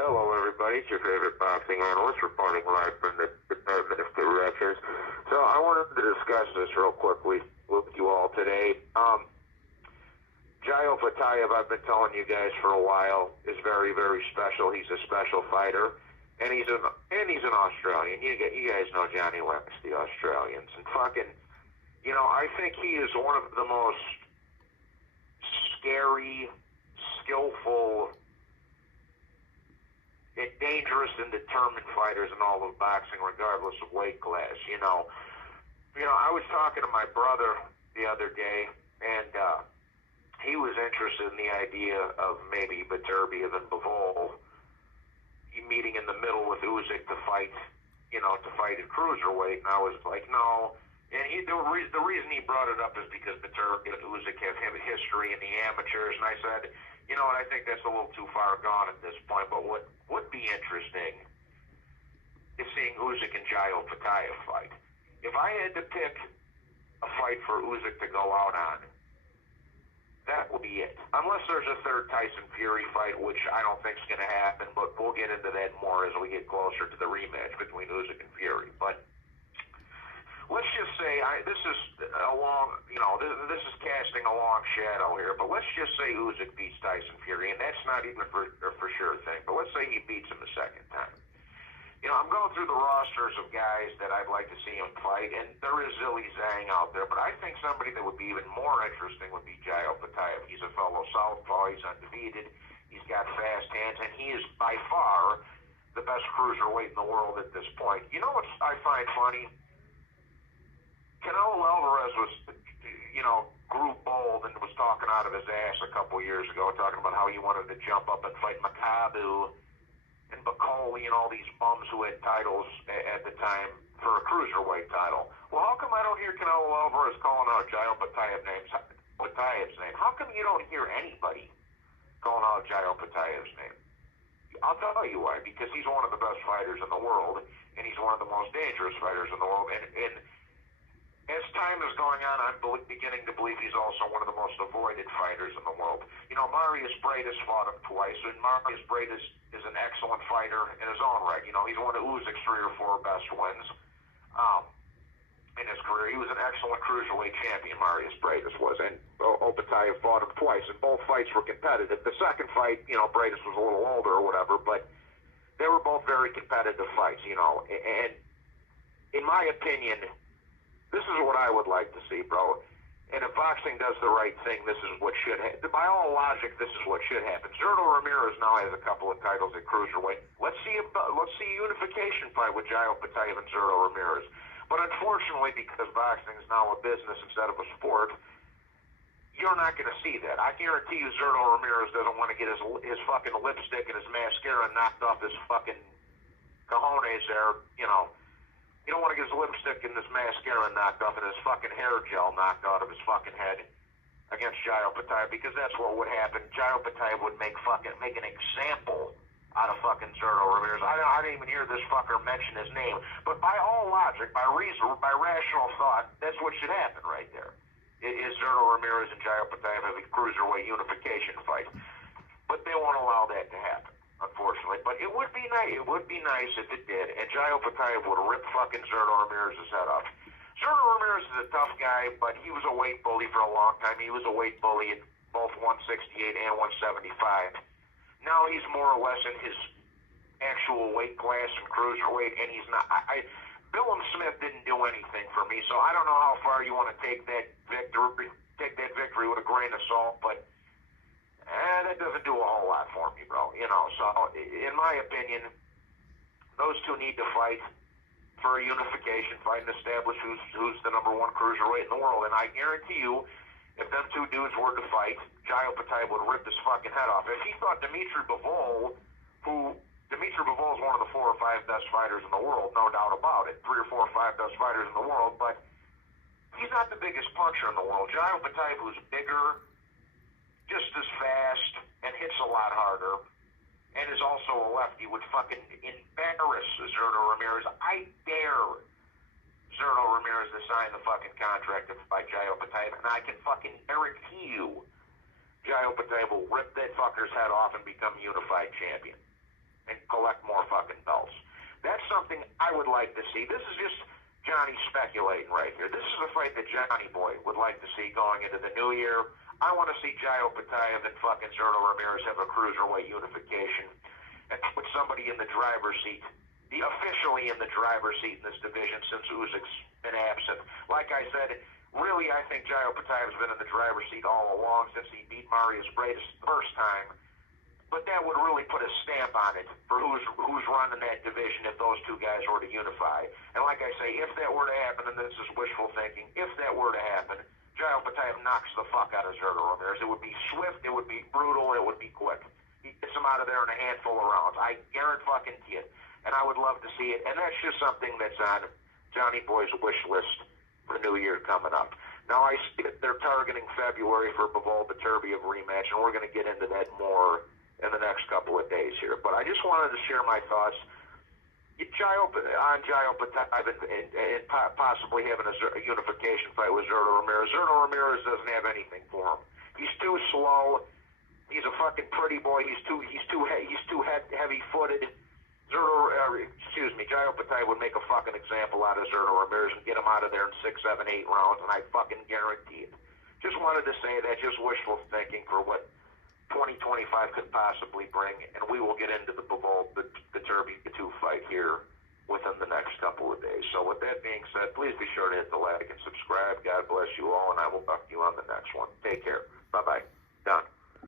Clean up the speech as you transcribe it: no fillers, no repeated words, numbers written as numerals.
Hello, everybody. It's your favorite boxing analyst reporting live from the Department of Corrections. So I wanted to discuss this real quickly with you all today. Opetaia, I've been telling you guys for a while, is very, very special. He's a special fighter, and he's an Australian. You guys know Johnny likes the Australians, and fucking, I think he is one of the most scary, skillful, dangerous and determined fighters in all of boxing, regardless of weight class. I was talking to my brother the other day, and he was interested in the idea of maybe Beterbiev and Bivol meeting in the middle with Usyk to fight at cruiserweight, and I was like, no. And the reason he brought it up is because Beterbiev and Usyk have history in the amateurs, and I said, what, I think that's a little too far gone at this point, but what would be interesting is seeing Usyk and Opetaia fight. If I had to pick a fight for Usyk to go out on, that would be it. Unless there's a third Tyson Fury fight, which I don't think is going to happen, but we'll get into that more as we get closer to the rematch between Usyk and Fury. But let's just say, this is casting a long shadow here, but let's just say Usyk beats Tyson Fury, and that's not even a for sure thing, but let's say he beats him a second time. I'm going through the rosters of guys that I'd like to see him fight, and there is Zilly Zhang out there, but I think somebody that would be even more interesting would be Opetaia. He's a fellow southpaw, he's undefeated, he's got fast hands, and he is by far the best cruiserweight in the world at this point. You know what I find funny? Canelo Alvarez was, grew bold and was talking out of his ass a couple years ago, talking about how he wanted to jump up and fight Makabu and Bakoli and all these bums who had titles at the time for a cruiserweight title. Well, how come I don't hear Canelo Alvarez calling out Opetaia's name? How come you don't hear anybody calling out Opetaia's name? I'll tell you why. Because he's one of the best fighters in the world, and he's one of the most dangerous fighters in the world. And as time is going on, I'm beginning to believe he's also one of the most avoided fighters in the world. Marius Breidis fought him twice, and Marius Breidis is an excellent fighter in his own right. He's one of Usyk's 3 or 4 best wins in his career. He was an excellent cruiserweight champion, Marius Breidis was, and Opetaia fought him twice, and both fights were competitive. The second fight, Breidis was a little older or whatever, but they were both very competitive fights, and in my opinion, this is what I would like to see, bro. And if boxing does the right thing, this is what should happen. By all logic, this is what should happen. Zurdo Ramirez now has a couple of titles at cruiserweight. Let's see a unification fight with Opetaia and Zurdo Ramirez. But unfortunately, because boxing is now a business instead of a sport, you're not going to see that. I guarantee you, Zurdo Ramirez doesn't want to get his fucking lipstick and his mascara knocked off his fucking cojones there, You don't want to get his lipstick and his mascara knocked off and his fucking hair gel knocked out of his fucking head against Opetaia, because that's what would happen. Opetaia would make an example out of fucking Zurdo Ramirez. I didn't even hear this fucker mention his name. But by all logic, by reason, by rational thought, that's what should happen right there. Is Zurdo Ramirez and Opetaia have a cruiserweight unification fight. But they won't allow that to happen, unfortunately. But it would be nice. It would be nice if it did, and Opetaia would rip fucking Zurdo Ramirez's head off. Zurdo Ramirez is a tough guy, but he was a weight bully for a long time. He was a weight bully at both 168 and 175. Now he's more or less in his actual weight class in cruiserweight, and he's not. Billum Smith didn't do anything for me, so I don't know how far you want to take that victory with a grain of salt, but. That doesn't do a whole lot for me, bro. So in my opinion, those two need to fight for a unification fight and establish who's the number 1 cruiserweight in the world. And I guarantee you, if them two dudes were to fight, Opetaia would rip his fucking head off. If he thought Dimitri Bivol is one of the 4 or 5 best fighters in the world, no doubt about it, 3 or 4 or 5 best fighters in the world, but he's not the biggest puncher in the world. Opetaia, who's bigger, just as fast, and hits a lot harder, and is also a lefty, would fucking embarrass Zurdo Ramirez. I dare Zurdo Ramirez to sign the fucking contract by Opetaia, and I can fucking guarantee you Opetaia will rip that fucker's head off and become unified champion. and collect more fucking belts. That's something I would like to see. This is just Johnny speculating right here. This is a fight that Johnny Boy would like to see going into the new year. I want to see Jai Opetaia and fucking Zurdo Ramirez have a cruiserweight unification and put somebody in the driver's seat, officially in the driver's seat in this division since Usyk's been absent. Like I said, really I think Jai Opetaia has been in the driver's seat all along since he beat Marius Bradis the first time. But that would really put a stamp on it for who's running that division if those two guys were to unify. And like I say, if that were to happen, and this is wishful thinking, if that were to happen, Jai Opetaia knocks the fuck out of Zurdo Ramirez. It would be swift, it would be brutal, it would be quick. He gets him out of there in a handful of rounds. I guarantee fucking it. And I would love to see it. And that's just something that's on Johnny Boy's wish list for New Year coming up. Now, I see that they're targeting February for Bivol Beterbiev rematch, and we're going to get into that more in the next couple of days here. But I just wanted to share my thoughts on Jai Opetaia and possibly having a unification fight with Zurdo Ramirez. Zurdo Ramirez doesn't have anything for him. He's too slow. He's a fucking pretty boy. He's too heavy-footed. Jai Opetaia would make a fucking example out of Zurdo Ramirez and get him out of there in 6, 7, 8 rounds, and I fucking guarantee it. Just wanted to say that, just wishful thinking for what 2025 could possibly bring, and we will get into the Bivol Beterbiev 2 fight here within the next couple of days. So with that being said, please be sure to hit the like and subscribe. God bless you all, and I will talk to you on the next one. Take care. Bye-bye.